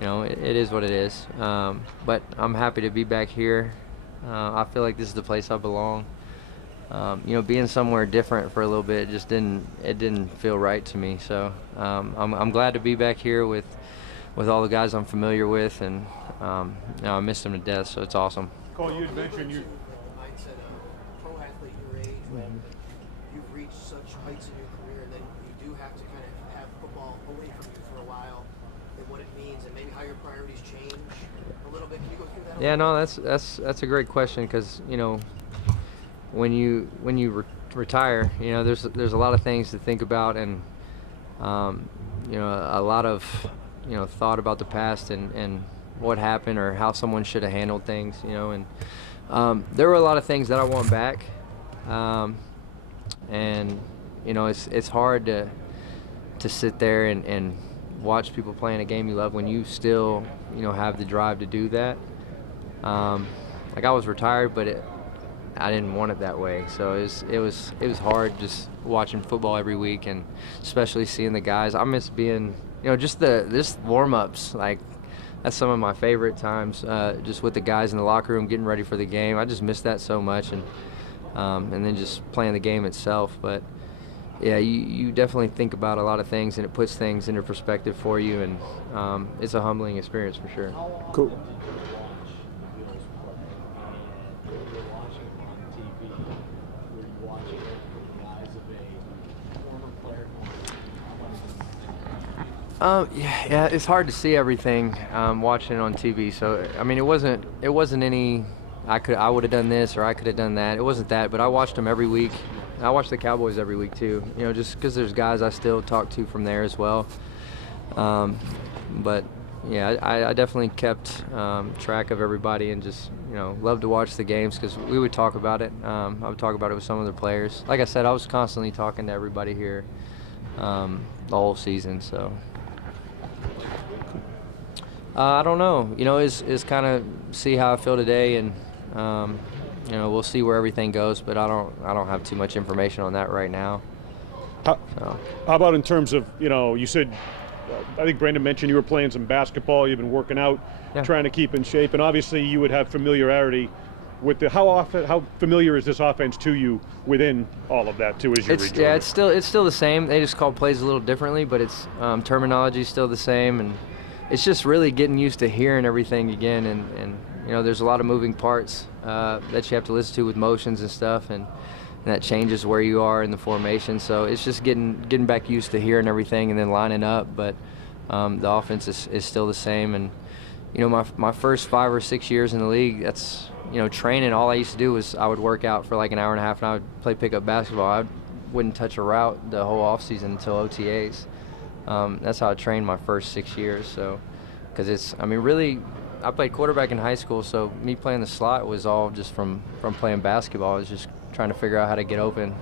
it is what it is. But I'm happy to be back here. I feel like this is the place I belong. Being somewhere different for a little bit just didn't feel right to me. So I'm glad to be back here with all the guys I'm familiar with, and I missed them to death. So it's awesome. Cole, you had mentioned you. The mindset of a pro athlete your age when you've reached such heights in your career, and then you do have to kind of have football away from you for a while, and what it means, and maybe how your priorities change a little bit. Can you go through that? Yeah, no, that's a great question, because when you retire, there's a lot of things to think about, and a lot of thought about the past and what happened or how someone should have handled things, and there were a lot of things that I want back, and it's hard to sit there and watch people playing a game you love when you still have the drive to do that. Like, I was retired, but I didn't want it that way, so it was hard just watching football every week, and especially seeing the guys. I miss being just warm-ups. Like, that's some of my favorite times, just with the guys in the locker room getting ready for the game. I just miss that so much, and then just playing the game itself. But yeah, you definitely think about a lot of things, and it puts things into perspective for you, and it's a humbling experience for sure. Cool. Yeah, it's hard to see everything watching it on TV. So I mean, it wasn't any. I would have done this or I could have done that. It wasn't that, but I watched them every week. I watch the Cowboys every week too. Just because there's guys I still talk to from there as well. But yeah, I definitely kept track of everybody, and just loved to watch the games because we would talk about it. I would talk about it with some of the players. Like I said, I was constantly talking to everybody here the whole season. So. I don't know. Is kind of see how I feel today, and we'll see where everything goes. But I don't have too much information on that right now. How about in terms of you said, I think Brandon mentioned you were playing some basketball. You've been working out, trying to keep in shape, and obviously you would have familiarity with how familiar is this offense to you within all of that too? As you rejoin? Yeah, it's still the same. They just call plays a little differently, but it's terminology is still the same, and it's just really getting used to hearing everything again, and there's a lot of moving parts that you have to listen to with motions and stuff, and that changes where you are in the formation. So it's just getting back used to hearing everything and then lining up. But the offense is still the same, and my first 5 or 6 years in the league, that's training. All I used to do was I would work out for like an hour and a half, and I would play pickup basketball. I wouldn't touch a route the whole offseason until OTAs. That's how I trained my first 6 years. So, because really, I played quarterback in high school, so me playing the slot was all just from playing basketball. I was just trying to figure out how to get open.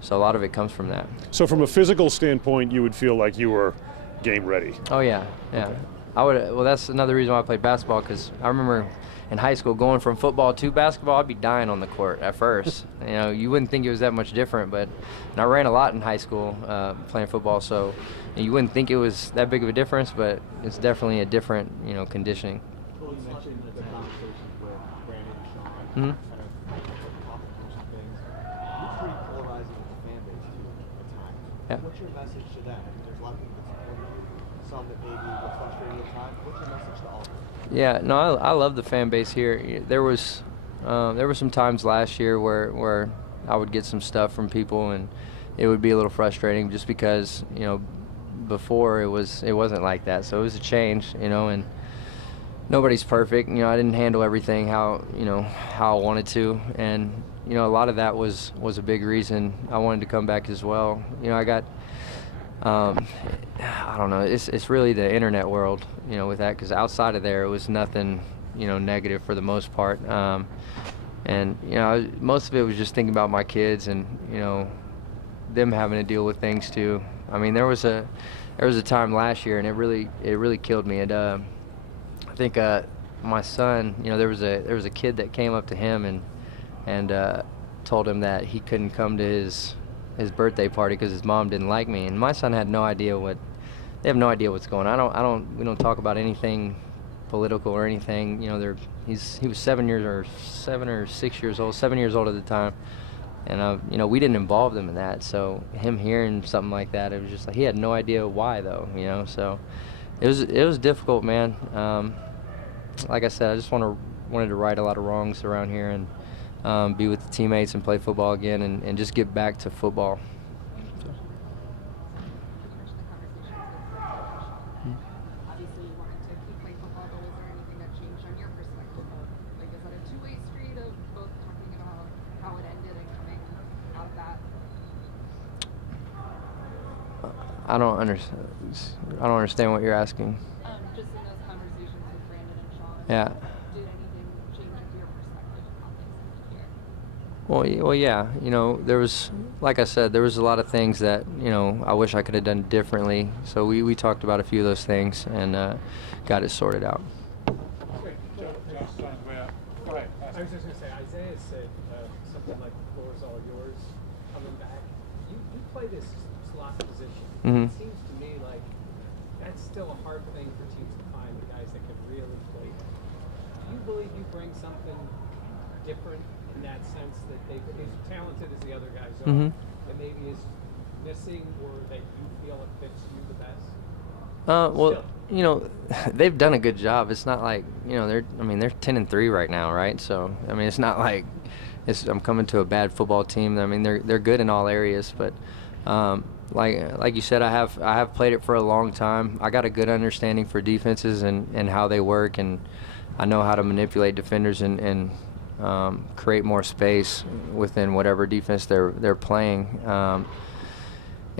So a lot of it comes from that. So from a physical standpoint, you would feel like you were game ready? Oh yeah. Okay. I would. Well, that's another reason why I played basketball, because I remember in high school going from football to basketball, I'd be dying on the court at first. You wouldn't think it was that much different, but and I ran a lot in high school playing football, so you wouldn't think it was that big of a difference, but it's definitely a different, conditioning. Well, you mentioned the conversations with Brandon and Sean, kind of talking through some things. You're pretty polarizing with the fan base too at times. Yeah. What's your message to them? I mean, there's a lot of people that support you, some that maybe get frustrated at times. What's your message to all of them? Yeah, no, I love the fan base here. There were some times last year where I would get some stuff from people, and it would be a little frustrating just because before it wasn't like that. So it was a change, and nobody's perfect. I didn't handle everything how I wanted to, and a lot of that was a big reason I wanted to come back as well. I got. I don't know. It's really the internet world, with that, because outside of there, it was nothing, negative for the most part. And most of it was just thinking about my kids and them having to deal with things too. I mean, there was a time last year, and it really killed me. And I think my son, there was a kid that came up to him and told him that he couldn't come to his birthday party because his mom didn't like me, and my son had no idea what they have no idea what's going on. We don't talk about anything political or anything. You know, he was 7 or 6 years old, 7 years old at the time, and you know, we didn't involve them in that. So him hearing something like that, it was just like he had no idea why though. You know, so it was difficult, man. Like I said, I just wanted to right a lot of wrongs around here and be with the teammates and play football again and just get back to football. Obviously, you wanted to keep playing football, but was there anything that changed on your perspective of, like, is that a two-way street of both talking about how it ended and coming out of that? I don't understand what you're asking. Just in those conversations with Brandon and Sean. Yeah. Did anything change your perspective of how things ended here? Well, yeah. You know, like I said, there was a lot of things that, you know, I wish I could have done differently. So we talked about a few of those things and got it sorted out. I was just going to say, Isaiah said something like the floor is all yours coming back. You play this slot position. Mm-hmm. It seems to me like that's still a hard thing for teams to find, the guys that can really play that. Do you believe you bring something different in that sense, that they as talented as the other guys are, Mm-hmm. that maybe is missing or that you feel it fits you the best? Well, you know, they've done a good job. It's not like, you know, they're 10-3 right now, right? So I mean, it's not like I'm coming to a bad football team. I mean, they're good in all areas, but like you said, I have played it for a long time. I got a good understanding for defenses and how they work, and I know how to manipulate defenders and create more space within whatever defense they're playing.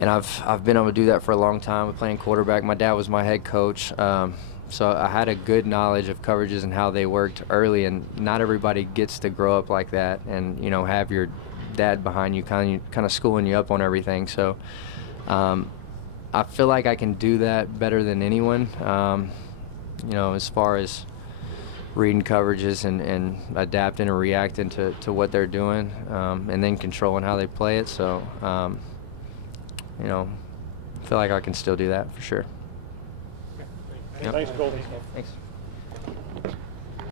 And I've been able to do that for a long time with playing quarterback. My dad was my head coach, so I had a good knowledge of coverages and how they worked early. And not everybody gets to grow up like that, and you know, have your dad behind you, kind of schooling you up on everything. So I feel like I can do that better than anyone. You know, as far as reading coverages and adapting or reacting to what they're doing, and then controlling how they play it. So, you know, I feel like I can still do that for sure. Thanks, Cole. Thanks.